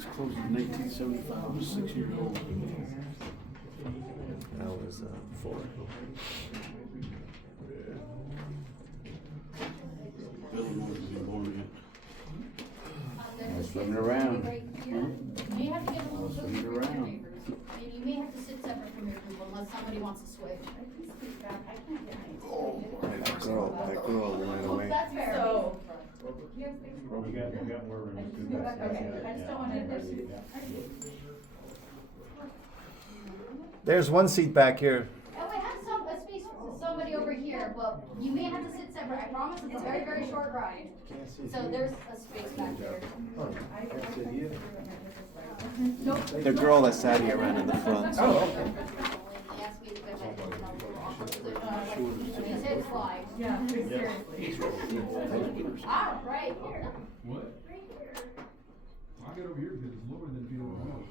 was closed in 1975. I was 6 years old. I was 4. Bill wasn't born yet. Swing it around. You have to get a little bit Swing it from your around. neighbors. And you may have to sit separate from your group unless somebody wants to switch. That girl went away. That's fair. So. You got where we're gonna do that. Okay, I just don't want to. There's one seat back here. And we have a space for somebody over here, but you may have to sit separate. I promise it's a very, very short ride. So there's a space back here. Nope. The girl that sat here ran in the front. He asked me to go ahead and tell him. He said slide. Yeah, seriously. Ah, right here. What? I get over here because it's lower than people know.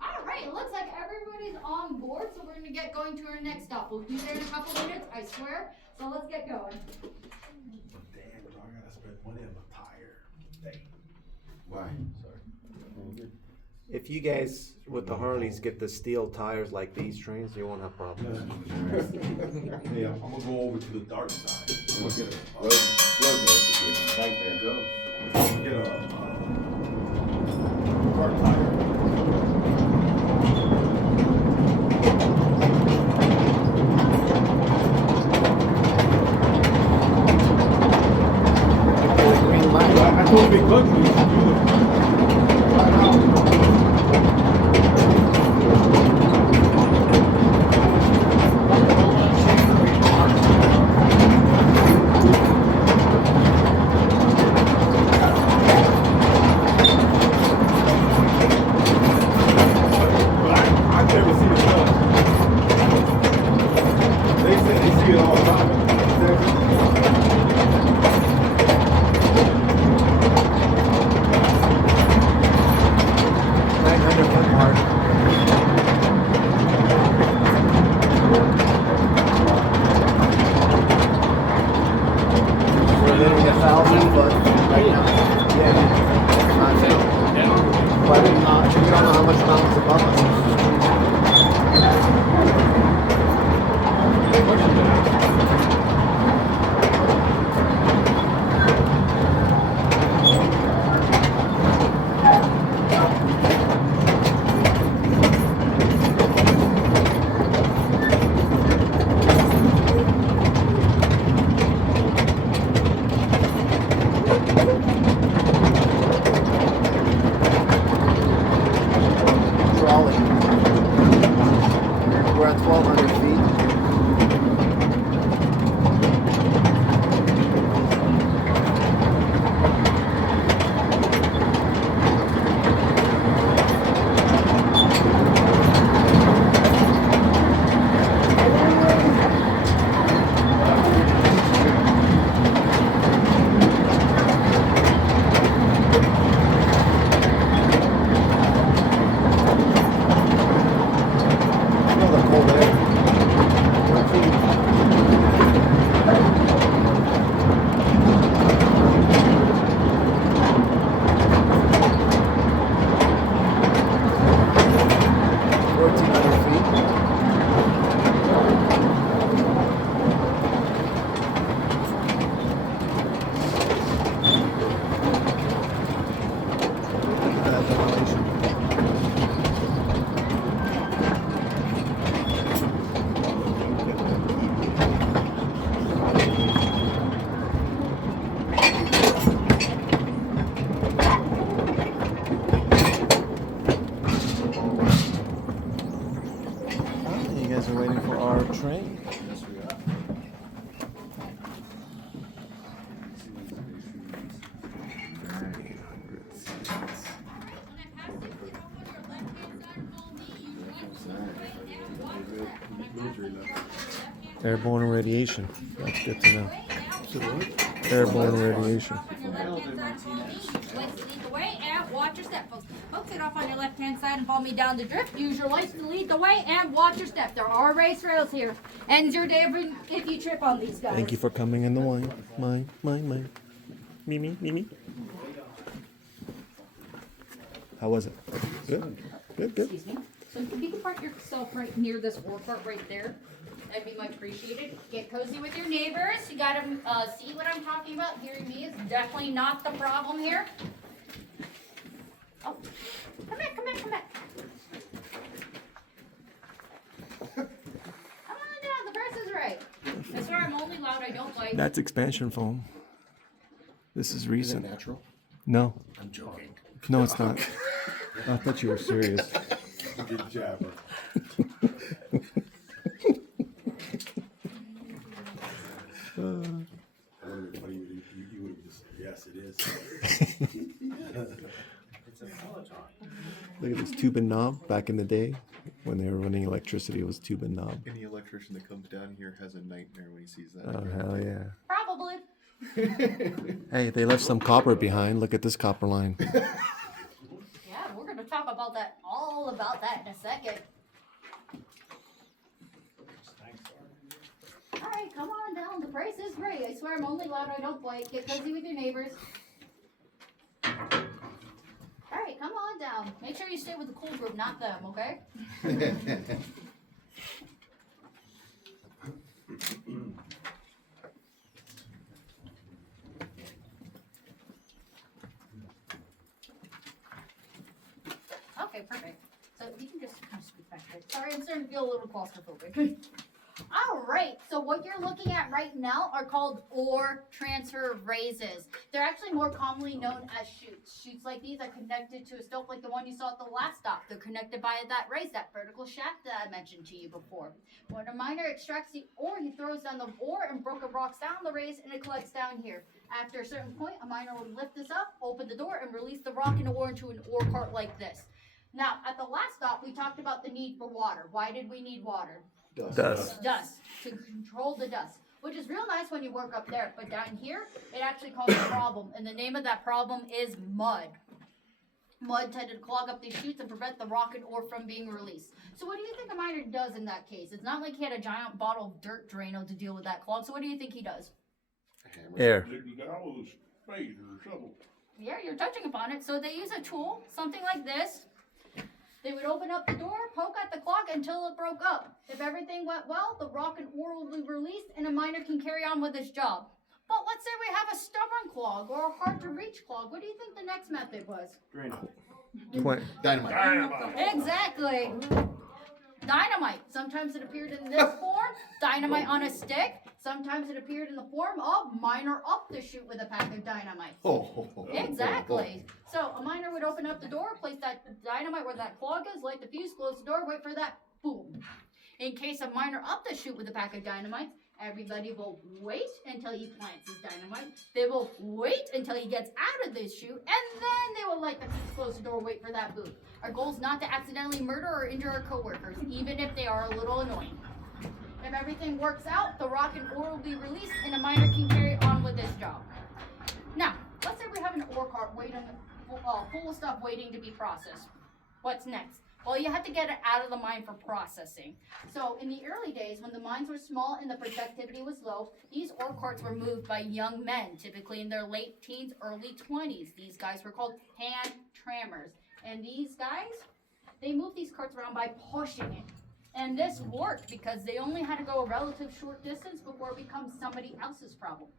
All right, it looks like everybody's on board, so we're gonna get going to our next stop. We'll be there in a couple minutes, I swear. So let's get going. Damn, I gotta spend money on a tire. Dang. Why? If you guys with the Harleys get the steel tires like these trains, you won't have problems. Yeah, I'm gonna go over to the dark side. I'm gonna get a Road right there. Go. get a car tire. I told Big Country to do it. Right now. I've never seen it done. They say they see it all the time. We're living 1,000 foot right now. Yeah. Not now. But we don't know how much mountains above us. Trolley. We're at 1,200 feet. Feel the cold air. You guys are waiting for our train. Yes, we are. Airborne radiation. That's good to know. Airborne radiation. Watch your step, folks. Folks, get off on your left-hand side and follow me down the drift. Use your lights to lead the way and watch your step. There are race rails here. Ends your day if you trip on these guys. Thank you for coming in the line. Mine. Mimi. How was it? Good. Good. Excuse me. So if you can park yourself right near this ore cart right there, that'd be much appreciated. Get cozy with your neighbors. You gotta see what I'm talking about. Hearing me is definitely not the problem here. Oh, come back. Come on down, the price is right. I swear I'm only loud, I don't bite. That's expansion foam. This is recent. Natural? No. I'm joking. No, it's not. I thought you were serious. Good job. I would have been funny. You would have just, yes, it is. Look at this tube and knob. Back in the day, when they were running electricity, it was tube and knob. Any electrician that comes down here has a nightmare when he sees that. Oh, hell yeah. Probably. Hey, they left some copper behind. Look at this copper line. Yeah, we're gonna talk about that, all about that in a second. Alright, come on down, the price is right. I swear I'm only loud, I don't bite. Get cozy with your neighbors. Alright, come on down. Make sure you stay with the cool group, not them, okay? Okay, perfect. So you can just kind of scoot back there. Sorry, I'm starting to feel a little claustrophobic. Alright, so what you're looking at right now are called ore transfer raises. They're actually more commonly known as chutes. Chutes like these are connected to a stope like the one you saw at the last stop. They're connected by that raise, that vertical shaft that I mentioned to you before. When a miner extracts the ore, he throws down the ore and broken rocks down the raise and it collects down here. After a certain point, a miner will lift this up, open the door, and release the rock and ore into an ore cart like this. Now, at the last stop, we talked about the need for water. Why did we need water? Dust. Dust, to control the dust, which is real nice when you work up there, but down here, it actually causes a problem, and the name of that problem is mud. Mud tended to clog up these chutes and prevent the rock and ore from being released. So what do you think a miner does in that case? It's not like he had a giant bottle of dirt Drano to deal with that clog, so what do you think he does? Air. You got all this spade or shovel. Yeah, you're touching upon it. So they use a tool, something like this. They would open up the door, poke at the clog until it broke up. If everything went well, the rock and ore will be released and a miner can carry on with his job. But let's say we have a stubborn clog or a hard to reach clog. What do you think the next method was? Dynamite. Exactly. Dynamite. Sometimes it appeared in this form, dynamite on a stick. Sometimes it appeared in the form of miner up the chute with a pack of dynamite. Exactly. So a miner would open up the door, place that dynamite where that clog is, light the fuse, close the door, wait for that boom. In case a miner up the chute with a pack of dynamite, everybody will wait until he plants his dynamite. They will wait until he gets out of this chute, and then they will light the fuse, close the door, wait for that boom. Our goal is not to accidentally murder or injure our coworkers, even if they are a little annoying. If everything works out, the rock and ore will be released and a miner can carry on with his job. Now, let's say we have an ore cart waiting, full of stuff waiting to be processed. What's next? Well, you have to get it out of the mine for processing. So in the early days, when the mines were small and the productivity was low, these ore carts were moved by young men, typically in their late teens, early 20s. These guys were called hand trammers. And these guys, they moved these carts around by pushing it. And this worked because they only had to go a relative short distance before it becomes somebody else's problem.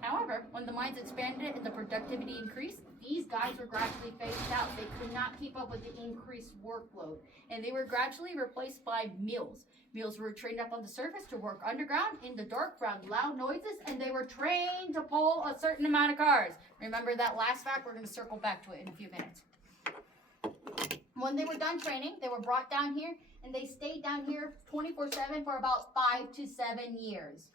However, when the mines expanded and the productivity increased, these guys were gradually phased out. They could not keep up with the increased workload. And they were gradually replaced by mules. Mules were trained up on the surface to work underground in the dark around loud noises, and they were trained to pull a certain amount of cars. Remember that last fact? We're going to circle back to it in a few minutes. When they were done training, they were brought down here, and they stayed down here 24/7 for about 5 to 7 years.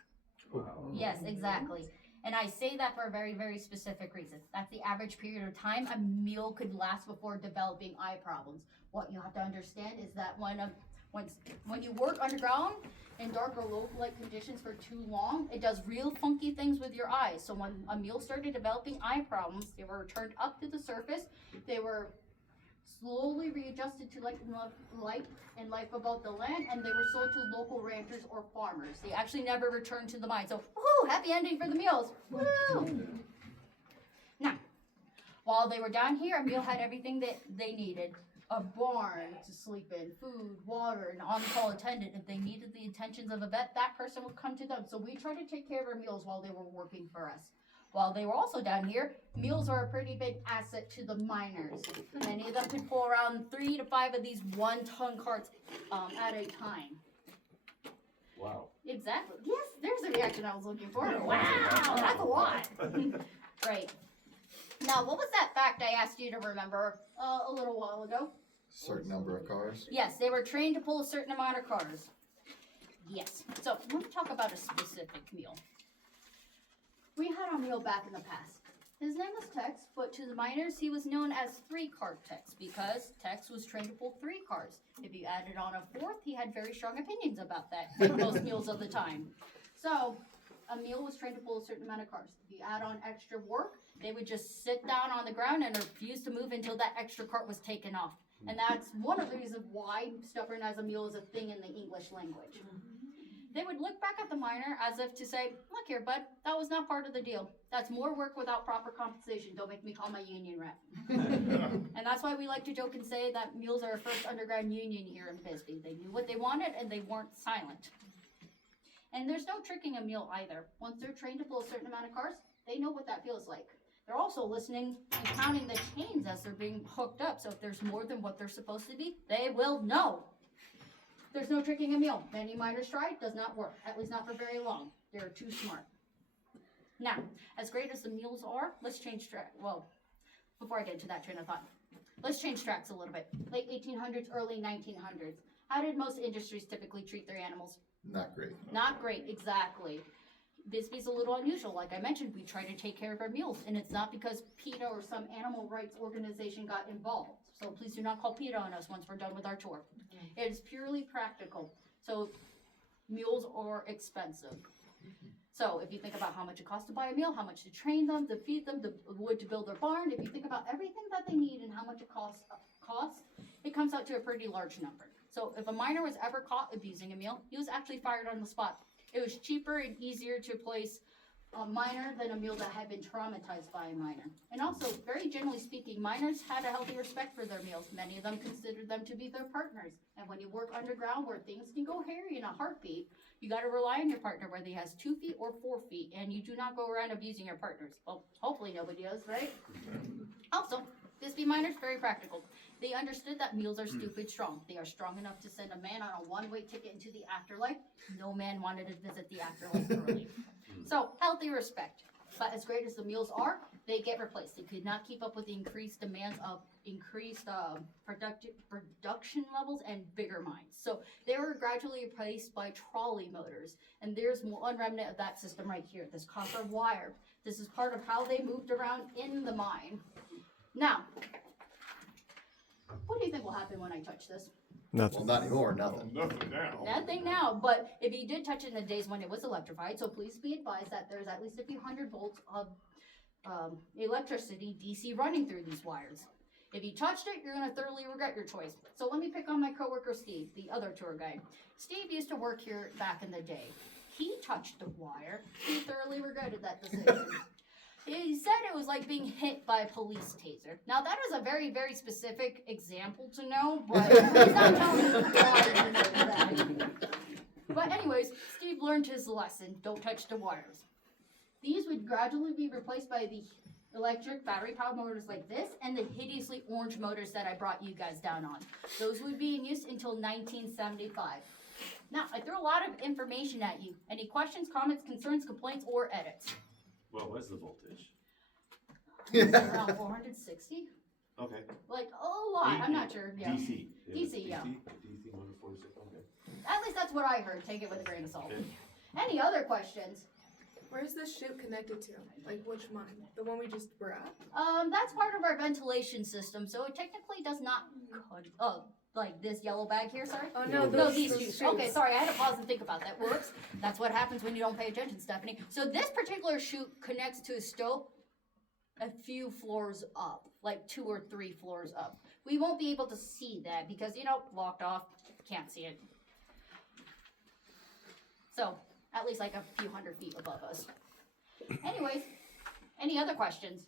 Wow. Yes, exactly. And I say that for a very, very specific reason. That's the average period of time a mule could last before developing eye problems. What you have to understand is that when you work underground in dark or low light conditions for too long, it does real funky things with your eyes. So when a mule started developing eye problems, they were returned up to the surface. They were slowly readjusted to light and life above the land, and they were sold to local ranchers or farmers. They actually never returned to the mine. So, woohoo, happy ending for the mules. Woo! While they were down here, a mule had everything that they needed. A barn to sleep in, food, water, an on-call attendant. If they needed the attentions of a vet, that person would come to them. So we tried to take care of our mules while they were working for us. While they were also down here, mules are a pretty big asset to the miners. Many of them could pull around 3 to 5 of these 1-ton carts at a time. Wow. Exactly. Yes, there's the reaction I was looking for. Wow, that's a lot. Right. Now, what was that fact I asked you to remember a little while ago? Certain number of cars. Yes, they were trained to pull a certain amount of cars. Yes. So, let me talk about a specific mule. We had a mule back in the past. His name was Tex, but to the miners, he was known as 3-car Tex because Tex was trained to pull 3 cars. If you added on a 4th, he had very strong opinions about that, like most mules of the time. So, a mule was trained to pull a certain amount of cars. If you add on extra work, they would just sit down on the ground and refuse to move until that extra cart was taken off. And that's one of the reasons why stubborn as a mule is a thing in the English language. They would look back at the miner as if to say, look here, bud, that was not part of the deal. That's more work without proper compensation. Don't make me call my union rep. And that's why we like to joke and say that mules are our first underground union here in Bisbee. They knew what they wanted and they weren't silent. And there's no tricking a mule either. Once they're trained to pull a certain amount of cars, they know what that feels like. They're also listening and counting the chains as they're being hooked up. So if there's more than what they're supposed to be, they will know. There's no tricking a mule. Many miners try, does not work. At least not for very long. They're too smart. Now, as great as the mules are, let's change track. Well, before I get into that train of thought, let's change tracks a little bit. Late 1800s, early 1900s. How did most industries typically treat their animals? Not great. Not great, exactly. Bisbee's a little unusual. Like I mentioned, we try to take care of our mules, and it's not because PETA or some animal rights organization got involved. So please do not call PETA on us once we're done with our tour. It is purely practical. So mules are expensive. So if you think about how much it costs to buy a mule, how much to train them, to feed them, the wood to build their barn, if you think about everything that they need and how much it costs, it comes out to a pretty large number. So if a miner was ever caught abusing a mule, he was actually fired on the spot. It was cheaper and easier to place a miner than a mule that had been traumatized by a miner. And also, very generally speaking, miners had a healthy respect for their mules. Many of them considered them to be their partners. And when you work underground where things can go hairy in a heartbeat, you got to rely on your partner, whether he has 2 feet or 4 feet, and you do not go around abusing your partners. Well, hopefully nobody does, right? Also, Bisbee miners, very practical. They understood that mules are stupid strong. They are strong enough to send a man on a one-way ticket into the afterlife. No man wanted to visit the afterlife early. So, healthy respect. But as great as the mules are, they get replaced. They could not keep up with the increased demands of increased production levels and bigger mines. So they were gradually replaced by trolley motors. And there's one remnant of that system right here, this copper wire. This is part of how they moved around in the mine. Now, what do you think will happen when I touch this? Well, not anymore, nothing. Nothing now. Nothing now, but if you did touch it in the days when it was electrified, so please be advised that there's at least a few hundred volts of electricity, DC, running through these wires. If you touched it, you're going to thoroughly regret your choice. So let me pick on my coworker Steve, the other tour guide. Steve used to work here back in the day. He touched the wire. He thoroughly regretted that decision. He said it was like being hit by a police taser. Now, that is a very, very specific example to know, but he's not telling you why he knows that. But anyways, Steve learned his lesson. Don't touch the wires. These would gradually be replaced by the electric battery-powered motors like this and the hideously orange motors that I brought you guys down on. Those would be in use until 1975. Now, I threw a lot of information at you. Any questions, comments, concerns, complaints, or edits? What was the voltage? Around 460? Okay. Like, a lot. I'm not sure. Yeah. DC. DC, yeah. DC 146, okay. At least that's what I heard. Take it with a grain of salt. Okay. Any other questions? Where's this chute connected to? Like, which mine? The one we just were at? That's part of our ventilation system, so it technically does not like this yellow bag here, sorry? Oh, no, No, these those chutes. chutes. Okay, sorry, I had to pause and think about that. Whoops. That's what happens when you don't pay attention, Stephanie. So this particular chute connects to a stove a few floors up, like 2 or 3 floors up. We won't be able to see that because, locked off, can't see it. So, at least like a few hundred feet above us. Anyways, any other questions?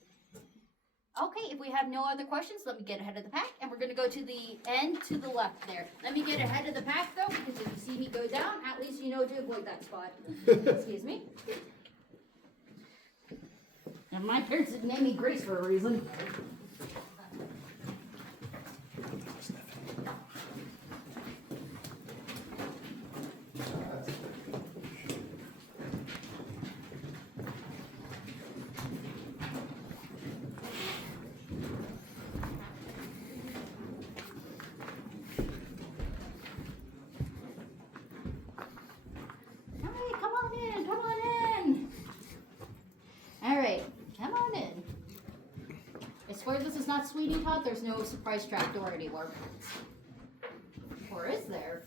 Okay, if we have no other questions, let me get ahead of the pack, and we're gonna go to the end to the left there. Let me get ahead of the pack though, because if you see me go down, at least you know to avoid that spot. Excuse me. And my parents didn't name me Grace for a reason. Alright, come on in, come on in. Alright, come on in. I swear this is not Sweeney Todd, there's no surprise trap door anymore. Or is there?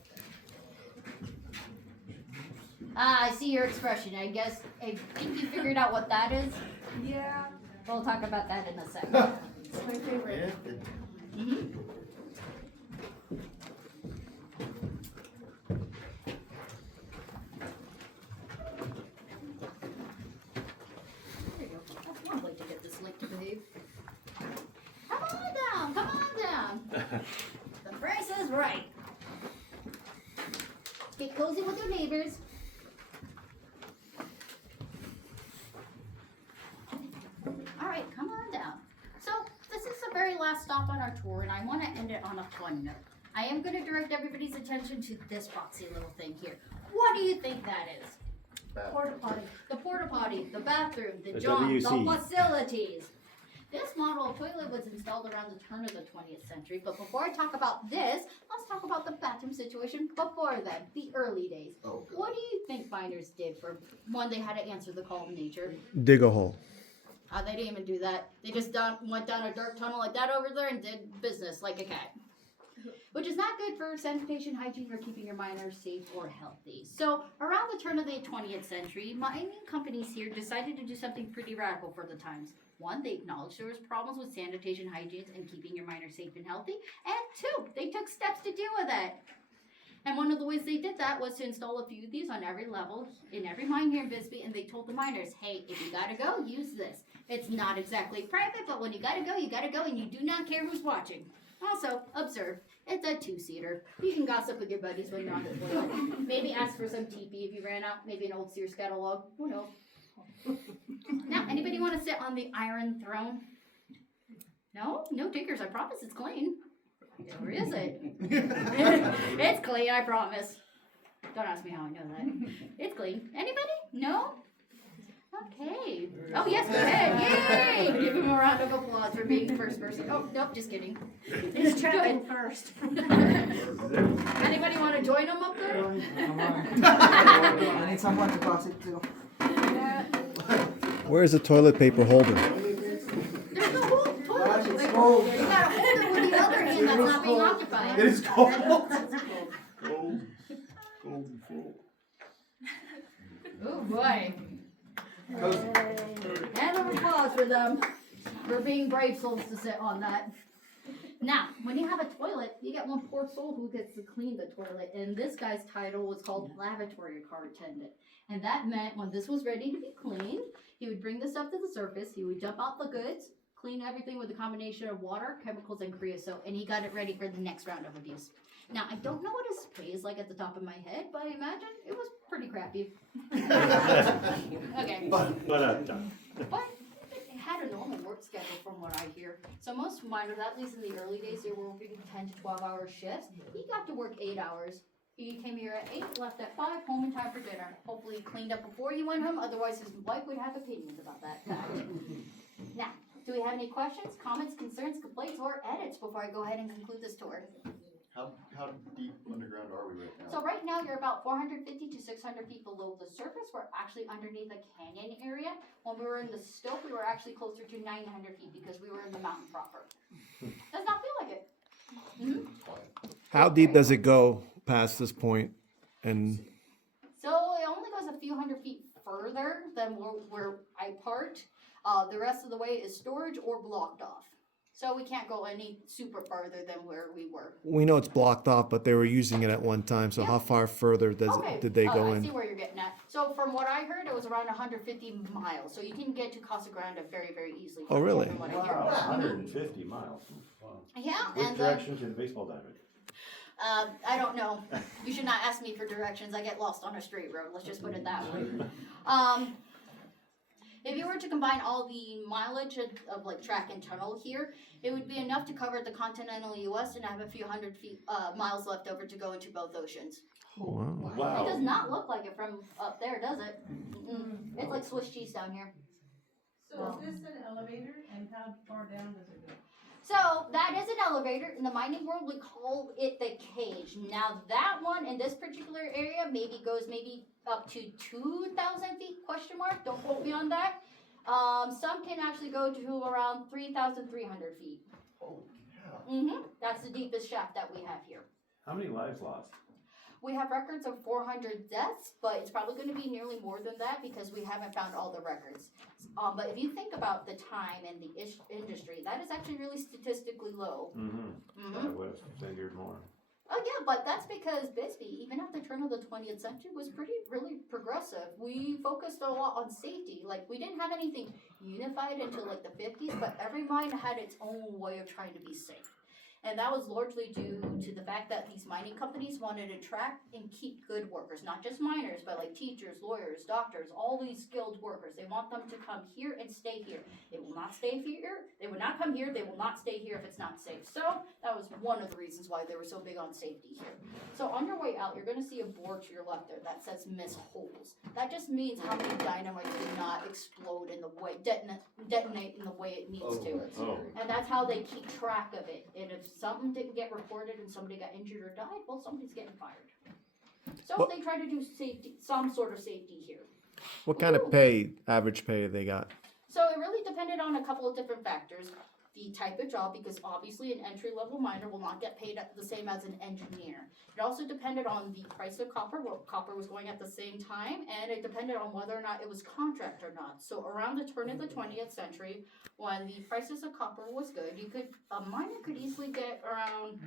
Ah, I see your expression. I guess, I think you figured out what that is. Yeah, We'll talk about that in a second. it's my favorite. Mhm. There you go. That's one way to get this link to behave. Come on down, come on down. The price is right. Get cozy with your neighbors. All right, come on down. So this is the very last stop on our tour, and I want to end it on a fun note. I am going to direct everybody's attention to this boxy little thing here. What do you think that is? Porta potty. The porta potty, the bathroom, the The john, the WC. facilities. This model of toilet was installed around the turn of the 20th century, but before I talk about this, let's talk about the bathroom situation before then, the early days. Oh, What do you think miners did for one? They had to answer the call of nature. Dig a hole. They didn't even do that. They just went down a dark tunnel like that over there and did business like a cat. Which is not good for sanitation, hygiene, or keeping your miners safe or healthy. So, around the turn of the 20th century, mining companies here decided to do something pretty radical for the times. One, they acknowledged there was problems with sanitation, hygiene, and keeping your miners safe and healthy. And two, they took steps to deal with it. And one of the ways they did that was to install a few of these on every level in every mine here in Bisbee, and they told the miners, hey, if you gotta go, use this. It's not exactly private, but when you gotta go, and you do not care who's watching. Also, observe, it's a two-seater. You can gossip with your buddies when you're on the toilet. Maybe ask for some TP if you ran out, maybe an old Sears catalog, who knows. Now, anybody want to sit on the Iron Throne? No? No takers, I promise it's clean. Or is it? It's clean, I promise. Don't ask me how I know that. It's clean. Anybody? No? Okay. Oh, yes, go ahead. Yay! Give him a round of applause for being the first person. Oh, nope, just kidding. He's checking first. Anybody want to join him up there? I need someone to gossip too. Where's the toilet paper holder? There's no whole toilet. It's Like, cold. you gotta hold it with the other hand that's not being occupied. It is cold. Cold. Cold and full. Oh boy. And a applause for them for being brave souls to sit on that. Now, when you have a toilet, you get one poor soul who gets to clean the toilet, and this guy's title was called lavatory car attendant. And that meant when this was ready to be cleaned, he would bring this up to the surface, he would dump out the goods, clean everything with a combination of water, chemicals, and creosote, and he got it ready for the next round of abuse. Now, I don't know what his pay is like at the top of my head, but I imagine it was pretty crappy. Okay. But But it had a normal work schedule from what I hear. So most miners, at least in the early days, they were working 10 to 12 hour shifts. He got to work 8 hours. He came here at 8, left at 5, home in time for dinner. Hopefully he cleaned up before he went home, otherwise his wife would have opinions about that fact. Now, do we have any questions, comments, concerns, complaints, or edits before I go ahead and conclude this tour? How deep underground are we right So now? right now you're about 450 to 600 feet below the surface. We're actually underneath a canyon area. When we were in the stope, we were actually closer to 900 feet because we were in the mountain proper. Does not feel like it. How deep does it go past this point? And So it only goes a few hundred feet further than where I parked. The rest of the way is storage or blocked off. So we can't go any super farther than where we were. We know it's blocked off, but they were using it at one time. So Yeah. how far further did they go I see in? where you're getting at. So from what I heard, it was around 150 miles. So you can get to Casa Grande very, very easily. Oh, really? From what I hear. Wow, 150 miles. Wow. Yeah, Which and direction to the baseball diamond? I don't know. You should not ask me for directions. I get lost on a straight road. Let's just put it that way. If you were to combine all the mileage of like track and tunnel here, it would be enough to cover the continental U.S. and have a few hundred miles left over to go into both oceans. Oh, wow. Wow. It does not look like it from up there, does it? Mm-mm. It's like Swiss cheese down here. So is this an elevator, and how far down does it go? So that is an elevator. In the mining world, we call it the cage. Now that one in this particular area goes up to 2,000 feet, question mark. Don't quote me on that. Some can actually go to around 3,300 feet. Holy cow. That's the deepest shaft that we have here. How many lives lost? We have records of 400 deaths, but it's probably going to be nearly more than that because we haven't found all the records. But if you think about the time and the industry, that is actually really statistically low. I would have figured more. Oh yeah, but that's because Bisbee, even at the turn of the 20th century, was really progressive. We focused a lot on safety. Like, we didn't have anything unified until like the 50s, but every mine had its own way of trying to be safe. And that was largely due to the fact that these mining companies wanted to attract and keep good workers, not just miners, but like teachers, lawyers, doctors, all these skilled workers. They want them to come here and stay here. They will not stay here. They would not come here. They will not stay here if it's not safe. So that was one of the reasons why they were so big on safety here. So on your way out, you're going to see a board to your left there that says miss holes. That just means how many dynamites did not explode in the way, detonate in the way it needs to. Oh. And that's how they keep track of it. And if something didn't get reported and somebody got injured or died, well, somebody's getting fired. So Well- they try to do safety, some sort of safety here. What kind of average pay they got? So it really depended on a couple of different factors. The type of job, because obviously an entry-level miner will not get paid the same as an engineer. It also depended on the price of copper, what copper was going at the same time, and it depended on whether or not it was contract or not. So around the turn of the 20th century, when the prices of copper was good, a miner could easily get around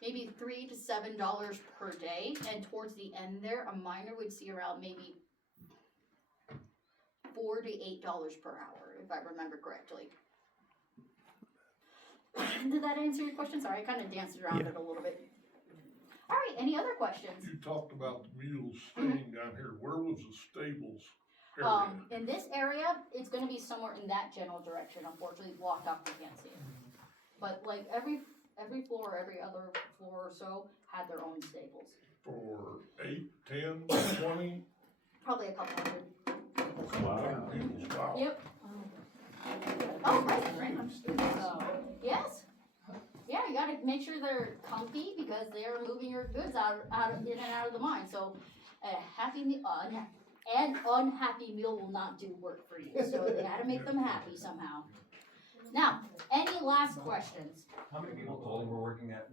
maybe $3 to $7 per day, and towards the end there, a miner would see around maybe $4 to $8 per hour, if I remember correctly. Did that answer your question? Sorry, I kind of danced around it a little bit. All right, any other questions? You talked about the mules staying down here. Where was the stables area? In this area, it's going to be somewhere in that general direction. Unfortunately, blocked off, you can't see it. But like every floor, every other floor or so had their own stables. For 8, 10, 20? Probably a couple hundred. Wow. Wow. Yep. Oh, right. So, yes. Yeah, you gotta make sure they're comfy because they're moving your goods in and out of the mine. So, an unhappy meal will not do work for you. So they gotta make them happy somehow. Now, any last questions? How many people total were working at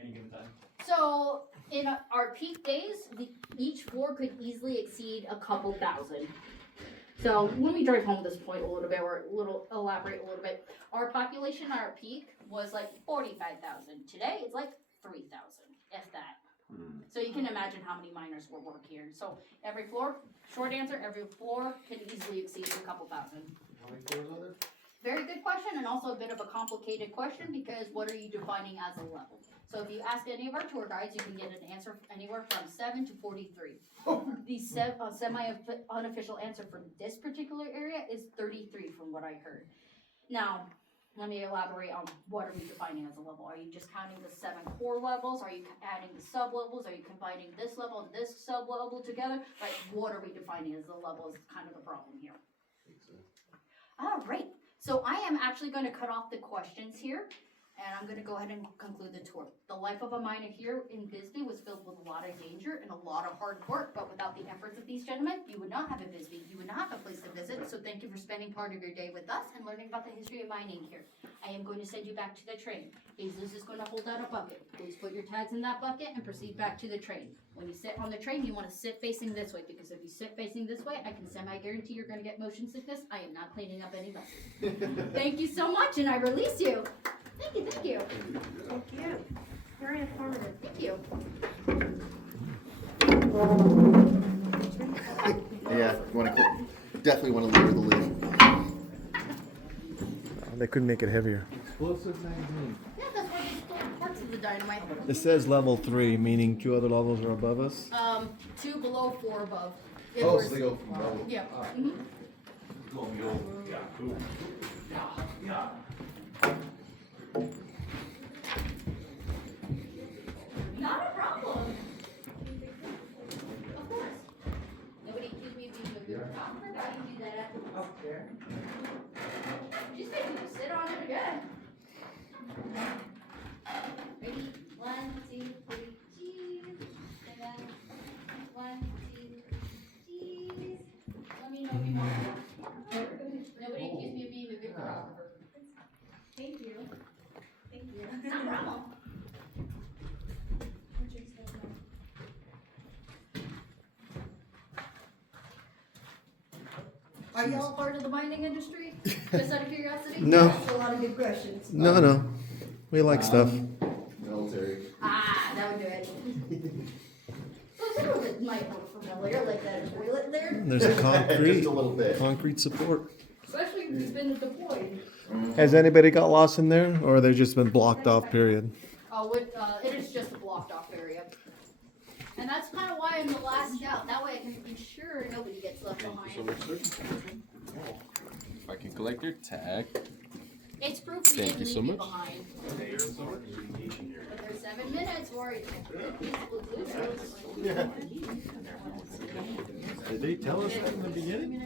any given time? So in our peak days, each floor could easily exceed a couple thousand. So let me drive home this point a little bit, or elaborate a little bit. Our population at our peak was like 45,000. Today it's like 3,000, if that. So you can imagine how many miners will work here. So every floor, short answer, every floor can easily exceed a couple thousand. How many floors are there? Very good question, and also a bit of a complicated question because what are you defining as a level? So if you ask any of our tour guides, you can get an answer anywhere from 7 to 43. The semi-unofficial answer for this particular area is 33 from what I heard. Now, let me elaborate on what are we defining as a level. Are you just counting the 7 core levels? Are you adding the sub-levels? Are you combining this level and this sub-level together? Like, what are we defining as a level is kind of the problem here. All right. So I am actually going to cut off the questions here. and I'm gonna go ahead and conclude the tour. The life of a miner here in Bisbee was filled with a lot of danger and a lot of hard work, but without the efforts of these gentlemen, you would not have a Bisbee. You would not have a place to visit, so thank you for spending part of your day with us and learning about the history of mining here. I am going to send you back to the train. Jesus is going to hold out a bucket. Please put your tags in that bucket and proceed back to the train. When you sit on the train, you want to sit facing this way, because if you sit facing this way, I can semi-guarantee you're going to get motion sickness. I am not cleaning up any messes. Thank you so much, and I release you. Thank you, thank you. Thank you. Very informative. Thank you. Yeah, you want to definitely want to lower the lid. They couldn't make it heavier. Explosive magazine. Yeah, that's where they stole parts of the dynamite. It says level 3, meaning 2 other levels are above us. 2 below, 4 above. Oh, so they go from level. Yeah. Not a problem. Of course. Nobody accused me of being a good cop. I can do that. Up there. Just make me sit on it again. Ready? 1, 2, 3, cheese. And then 1, 2, cheese. Let me know if you want more. Nobody accused me of being a good cop. Thank you. Thank you. No problem. Are y'all part of the mining industry? Just out of curiosity? No, That's a lot of good questions. no. We like stuff. Military. Ah, that would do it. So some of it might look familiar, like that toilet there, There's a Just concrete, a little bit. concrete support. especially if you've been deployed. Has anybody got lost in there, or they've just been blocked off, period? It is just a blocked off area. And that's kind of why I'm the last out. That way I can ensure nobody gets left behind. If I can collect your tag. It's proof we Thank didn't you so leave you much. behind. But there's 7 minutes for it. Did they tell us that in the beginning?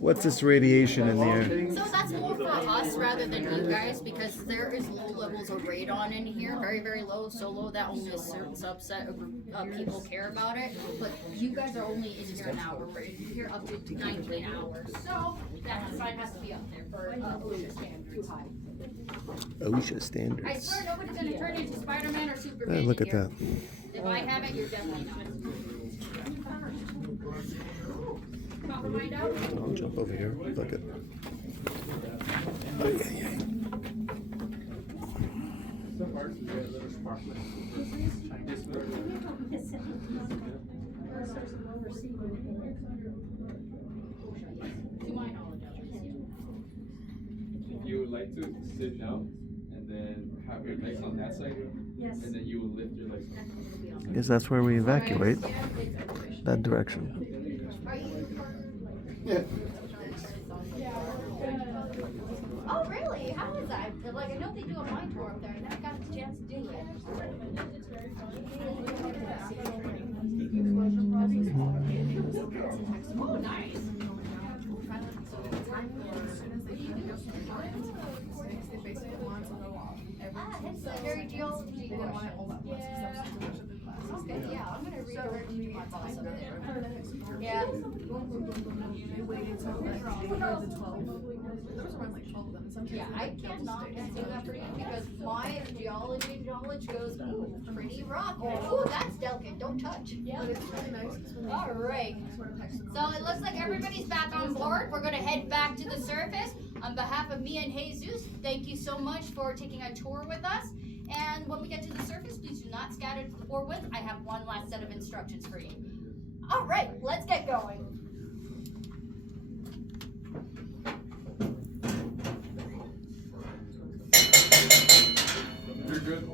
What's this radiation in the air? So that's more for us rather than you guys, because there is low levels of radon in here, very, very low, so low that only a certain subset of people care about it. But you guys are only in here an hour, we're in here up to 19 hours. So that sign has to be up there for OSHA standards. OSHA I standards. swear nobody's gonna turn into Spider-Man or Superman Hey, look in at here. that. If I have it, you're definitely not. Pop a mind out? I'll jump over here. Look at. To my knowledge, If you would like to sit down and then have your legs on that side, Yes. and then you will lift your legs up. I guess that's where we evacuate. That direction. Are you? Oh, really? How is that? Like, I know they do a mine tour up there. I never got the chance to do it. Oh, nice. It's very geology. Yeah. Okay, yeah, I'm gonna redirect you to my boss over there. Yeah. They waited till like the day of the 12. There was around like 12 of them. Sometimes Yeah, I cannot do that for you because my geology knowledge goes, ooh, pretty rough. Ooh, that's delicate, don't touch. But it's really nice because when they All right. sort of text them. So it looks like everybody's back on board. We're gonna head back to the surface. On behalf of me and Jesus, thank you so much for taking a tour with us. And when we get to the surface, please do not scatter to the four winds. I have one last set of instructions for you. All right, let's get going. You're good.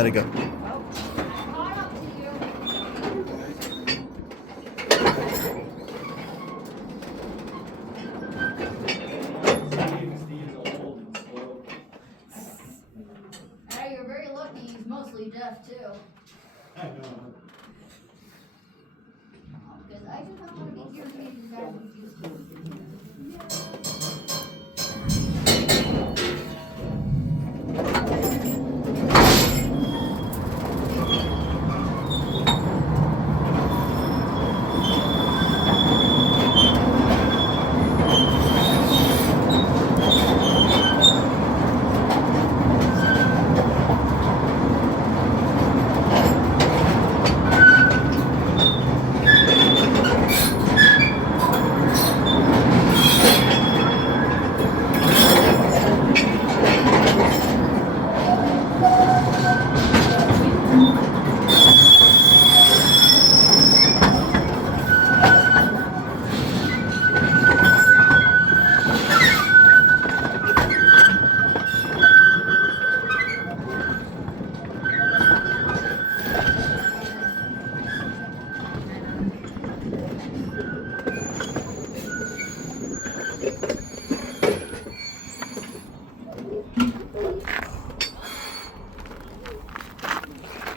Let it go. Caught up to you. Steve's old and slow. Hey, you're very lucky. He's mostly deaf too. I know. Because I do not want to be hearing these guys confused.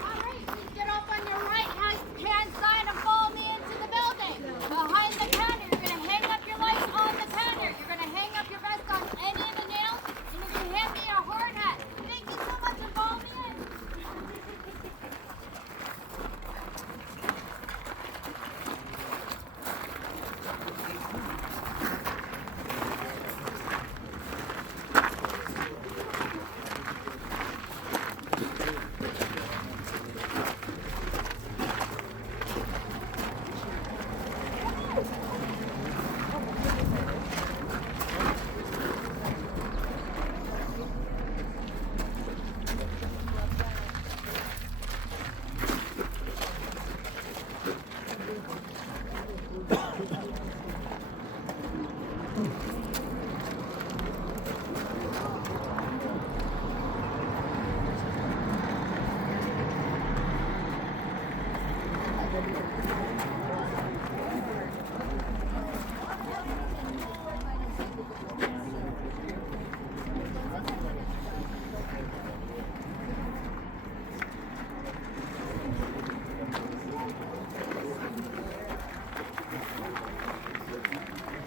Alright, please get off on your right hand side and follow me into the building. Behind the counter, you're gonna hang up your lights on the counter. You're gonna hang up your vest on any of the nails, and you're gonna hand me a hard hat. Thank you so much and follow me in.